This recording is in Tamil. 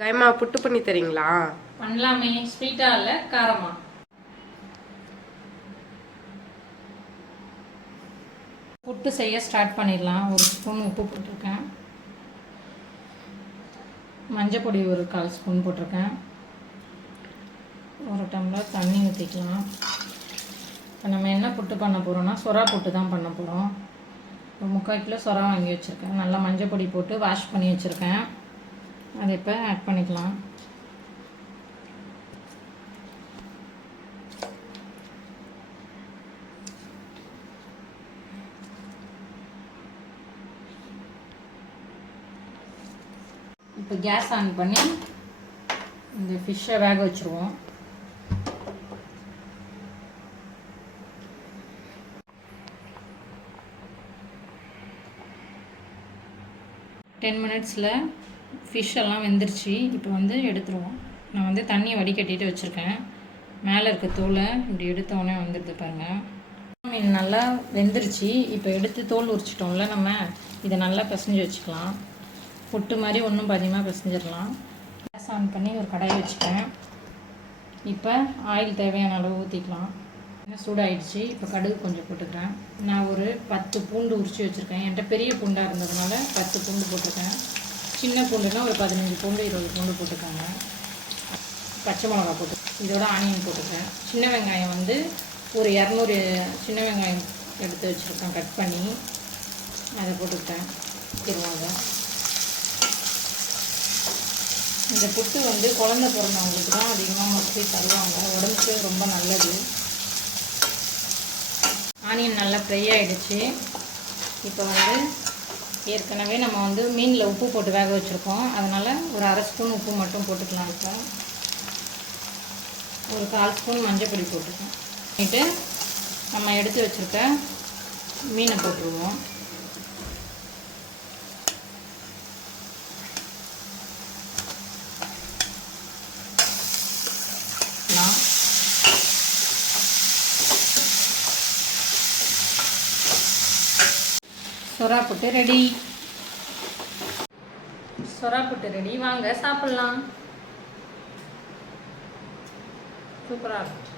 கைமா புட்டு பண்ணி தரீங்களா? பண்ணலாமே. ஸ்வீட்டா இல்லை காரமா? புட்டு செய்ய ஸ்டார்ட் பண்ணிடலாம். ஒரு ஸ்பூன் உப்பு போட்டிருக்கேன். மஞ்சள் பொடி ஒரு 1/4 ஸ்பூன் போட்டிருக்கேன். ஒரு டம்ளர் தண்ணி ஊற்றிக்கலாம். இப்போ நம்ம என்ன புட்டு பண்ண போகிறோம்னா சொரா புட்டு தான் பண்ண போகிறோம். ஒரு 3/4 கிலோ சொரா வாங்கி வச்சுருக்கேன். நல்லா மஞ்சள் பொடி போட்டு வாஷ் பண்ணி வச்சுருக்கேன். அதை இப்போ ஆட் பண்ணிக்கலாம். இப்போ கேஸ் ஆன் பண்ணி இந்த ஃபிஷ்ஷை வேக வச்சுருவோம். டென் மினிட்ஸில் ஃபிஷ் எல்லாம் வெந்துருச்சு. இப்போ எடுத்துருவோம். நான் தண்ணியை வடிகட்டிட்டு வச்சுருக்கேன். மேலே இருக்க தோலை இப்படி எடுத்தோடனே வந்துடுது பாருங்கள். மீன் நல்லா வெந்துருச்சு. இப்போ எடுத்து தோல் உரிச்சிட்டோம்ல, நம்ம இதை நல்லா பிசைஞ்சு வச்சுக்கலாம். புட்டு மாதிரி ஒன்றும் பாதியமாக பிசைஞ்சிடலாம். கேஸ் ஆன் பண்ணி ஒரு கடாயை வச்சுட்டேன். இப்போ ஆயில் தேவையான அளவு ஊற்றிக்கலாம். சூடாகிடுச்சு. இப்போ கடுகு கொஞ்சம் போட்டுக்கிறேன். நான் ஒரு 10 பூண்டு உரித்து வச்சுருக்கேன். என்கிட்ட பெரிய பூண்டாக இருந்ததுனால 10 பூண்டு போட்டிருக்கேன். சின்ன பூண்டுனா ஒரு 15 பூண்டு 20 பூண்டு போட்டுருக்காங்க. பச்சை மிளகா போட்டு இதோட ஆனியன் போட்டுக்கிறேன். சின்ன வெங்காயம் ஒரு 200 சின்ன வெங்காயம் எடுத்து வச்சுருக்கேன். கட் பண்ணி அதை போட்டுக்கிட்டேன். திருவாங்க இந்த புட்டு குழந்தை பிறந்தவங்களுக்கு தான் அதிகமாக மோஸ்ட்லி தருவாங்க. உடம்புக்கு ரொம்ப நல்லது. ஆனியன் நல்லா ஃப்ரை ஆகிடுச்சு. இப்போ ஏற்கனவே நம்ம மீனில் உப்பு போட்டு வேக வச்சுருக்கோம். அதனால் ஒரு 1/2 ஸ்பூன் உப்பு மட்டும் போட்டுக்கலாம். இப்போ ஒரு 1/4 ஸ்பூன் மஞ்சள் பொடி போட்டுக்கலாம். பண்ணிவிட்டு நம்ம எடுத்து வச்சுருக்க மீனை போட்டுருவோம். சொரா புட்டு ரெடி. சொரா புட்டு ரெடி. வாங்க சாப்பிட்லாம். சூப்பராக இருக்கும்.